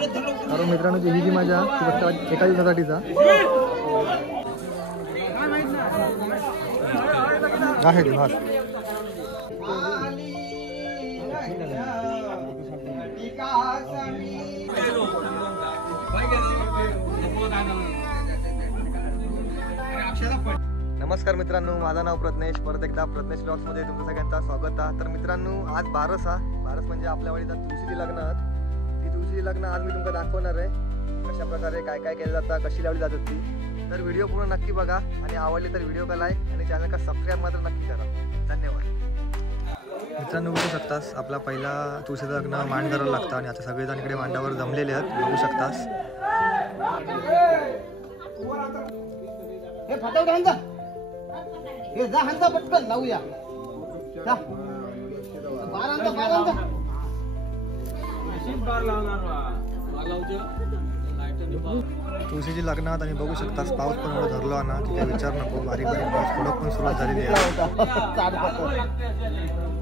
कारण मित्रांनो ही जी माझ्या फक्त एका दिवसासाठीचा आहे ते भात. नमस्कार मित्रांनो, माझं नाव प्रज्ञेश. परत एकदा प्रज्ञेश ब्लॉग्समध्ये तुमचं सगळ्यांचं स्वागत आहे. तर मित्रांनो, आज बारस म्हणजे आपल्या वाडीचा तुळशीची लग्न. ती तुळशीची लग्न आज मी तुम्हाला दाखवणार आहे. कशा प्रकारे काय काय केलं जातं, कशी लावली जातात ती. तर व्हिडिओ पूर्ण नक्की बघा आणि आवडली तर व्हिडिओ का लाईक आणि चॅनल का सबस्क्राईब मात्र नक्की करा. धन्यवाद. मित्रांनो, बघू शकतास आपला पहिला तुळशीचं लग्न मांड करावं लागतं आणि आता सगळेजण इकडे मांडावर जमलेले आहेत. बघू शकतास. हे जा हंसा पटकन लावूया. जा तुळशीची लग्नात आणि बघू शकतास पाऊस पण एवढं धरलो ना की काय विचार नको. बारीक बारीक पाऊस पडत पण सुरुवात झालेली आहे.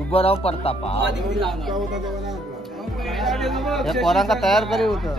उभं राहून पडता पाव हे पोरांका तयार करी होतं.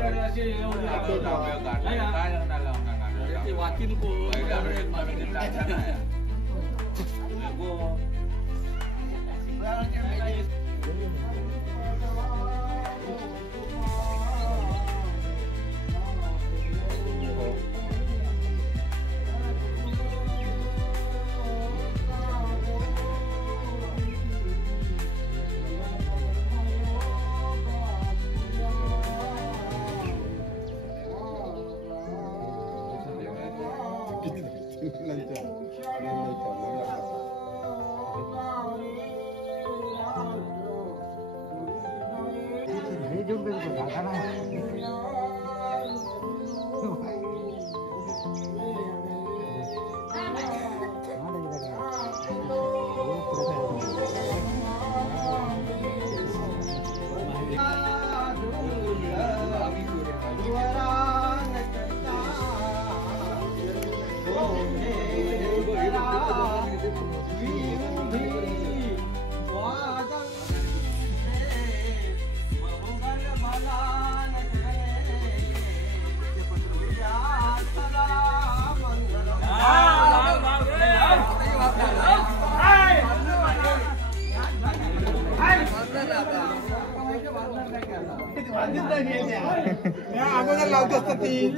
अगोदर लावत असतात ती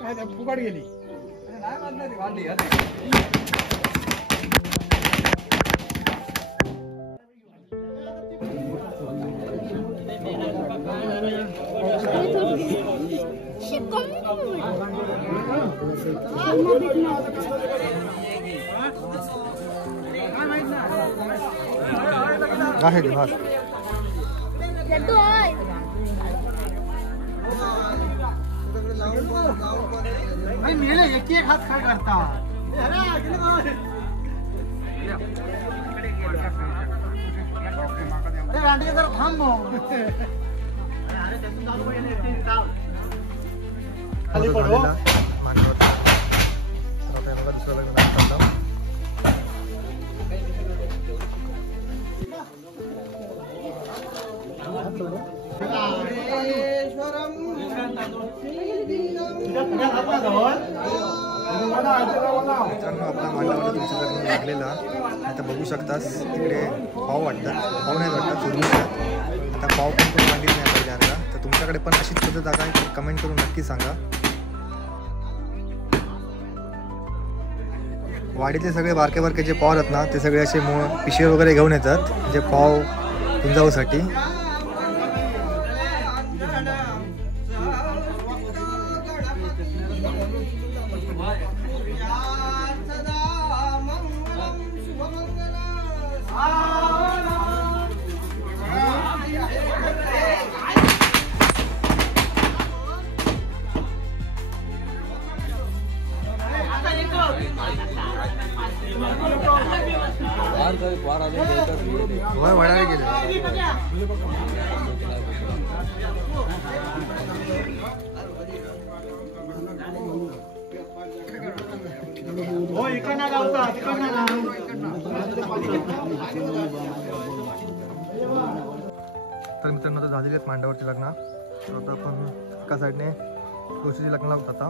काय फुकट गेली. आहे ते भात. मेले एक एक हात काय करता. रांडगे जरा थांब. खाली पडो. दुसरं लग्न मित्रांनो, आपला मांडावर तुमचं लग्न लागलेला. आता बघू शकतास तिकडे पाव वाटतात. पाव नाही वाटतात, चुरून आता पाव पण कोणी मांडीत नाही पहिल्यांदा. तर तुमच्याकडे पण अशीच पद्धत आहे का कमेंट करून नक्की सांगा. वाडीतले सगळे बारके बारके जे पाव आहेत ना ते सगळे असे पिशवे वगैरे घेऊन येतात जे पाव गुंजावसाठी. वडाळे गेले. तर मित्रांनो, आता झालेले आहेत मांडावरचे लग्न. आता आपण एका साईडने तुळशीची लग्न लावत आता.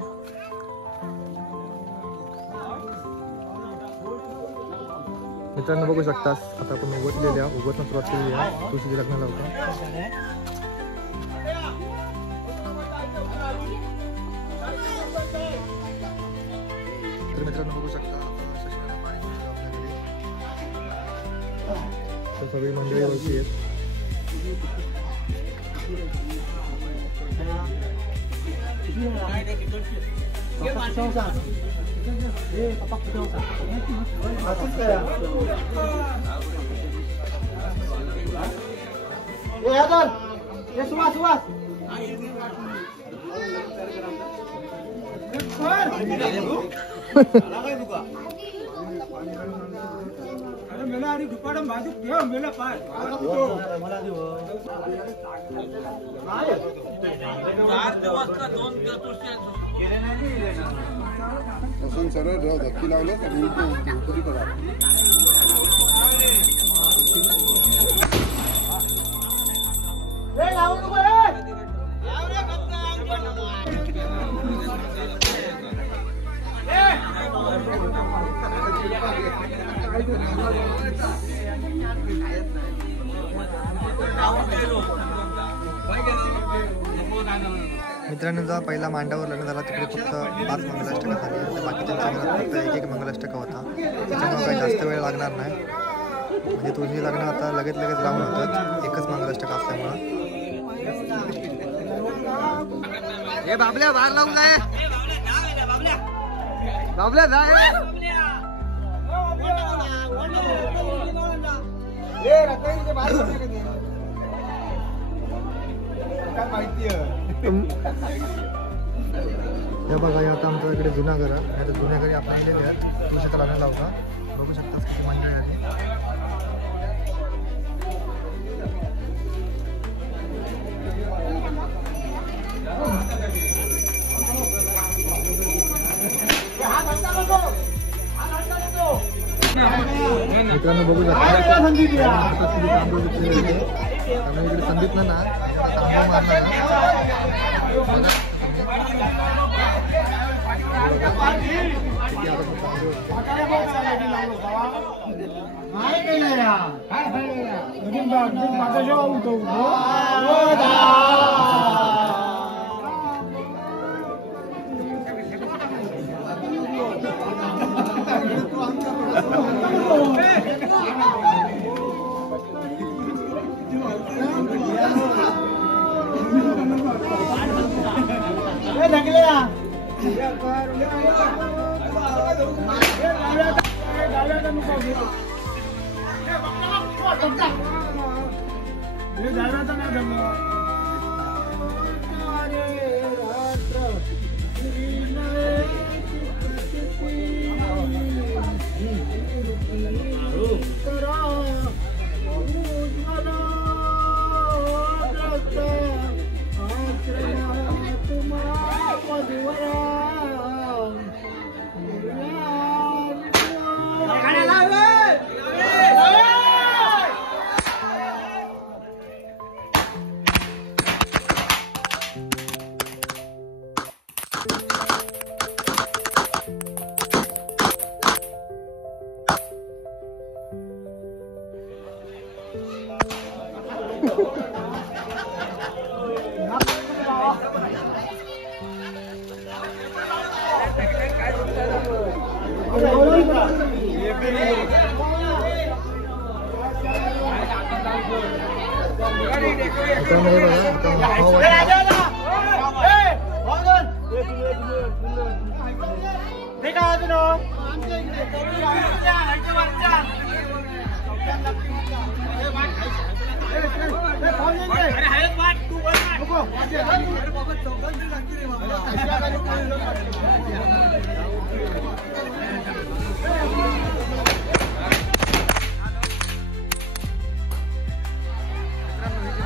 मित्रांनो बघू शकतास आता आपण उगवलेल्या उगवतनं सुरुवात केलेली आहे तुळशीची लग्न लावतो. तर मित्रांनो बघू शकता शशिकांत पाणी सुटलं आपल्याकडे. तर सगळी मंडळी वरती आहेत. सरळ धक्की लावलं तर उलटी करा. मित्रांनो जेव्हा पहिला मांडावर लग्न झाला तिकडे फक्त 5 मंगलाष्टका झाली आणि बाकीच्यांच्या घरात फक्त 1-1 मंगलाष्टका होता. त्याच्यामुळे काही जास्त वेळ लागणार नाही. म्हणजे तुझी लग्न आता लगेच लावून होतात एकच मंगलाष्टका असल्यामुळं. हे बाबल्या बाहेर लावून जाय बाबल्या जाय हे बघा आता आमच्या इकडे जुना घर आहे. आता जुन्या घरी आपण आलेले आहेत तुळशीचा लग्न लावता. बघू शकता किती मंडळी आली. मित्रांनो बघू शकता इकडे संदीपला ना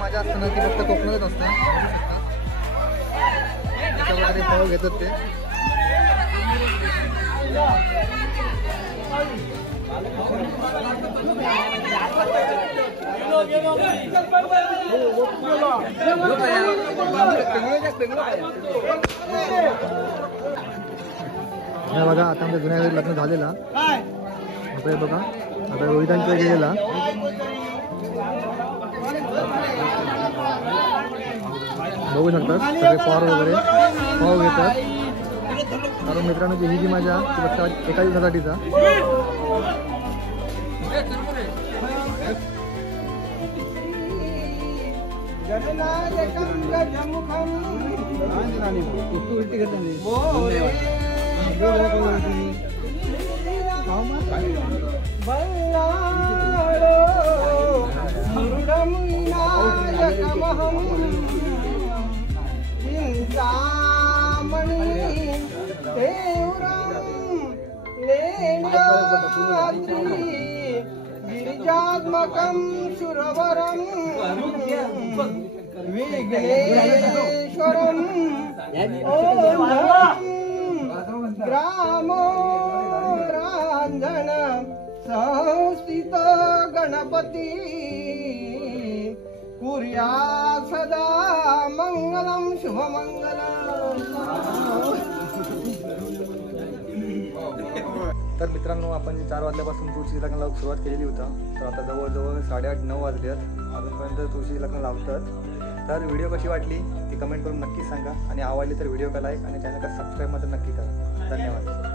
मजा असताना ती फक्त कोकणातच असते. त्याच्यामध्ये फळ घेतात ते. हे बघा आता आमच्या जुन्या घरी लग्न झालेला आता हे बघा आता रोहितांच्या गेलेला बघू शकतात सगळे पॉर वगैरे पाव घेतात कारण मित्रांनो ही जी माझ्या ती फक्त एका दिवसासाठीचा गिरिजात्मकं सुरवरं विघ्नेश्वरं ग्रामो रांजन संस्थित गणपती कुर्या सदा मंगलम शुभमंगलम. तर मित्रांनो आपण 4 वाजल्यापासून तुळशी लग्नाला सुरुवात केलेली होता तर आता जवळजवळ 8:30-9 वाजले आहेत अजूनपर्यंत तुळशी लग्न लावतात. तर व्हिडिओ कशी वाटली ती कमेंट करून नक्की सांगा आणि आवडली तर व्हिडिओ लाईक आणि चॅनलला सबस्क्राईब मात्र नक्की करा. धन्यवाद.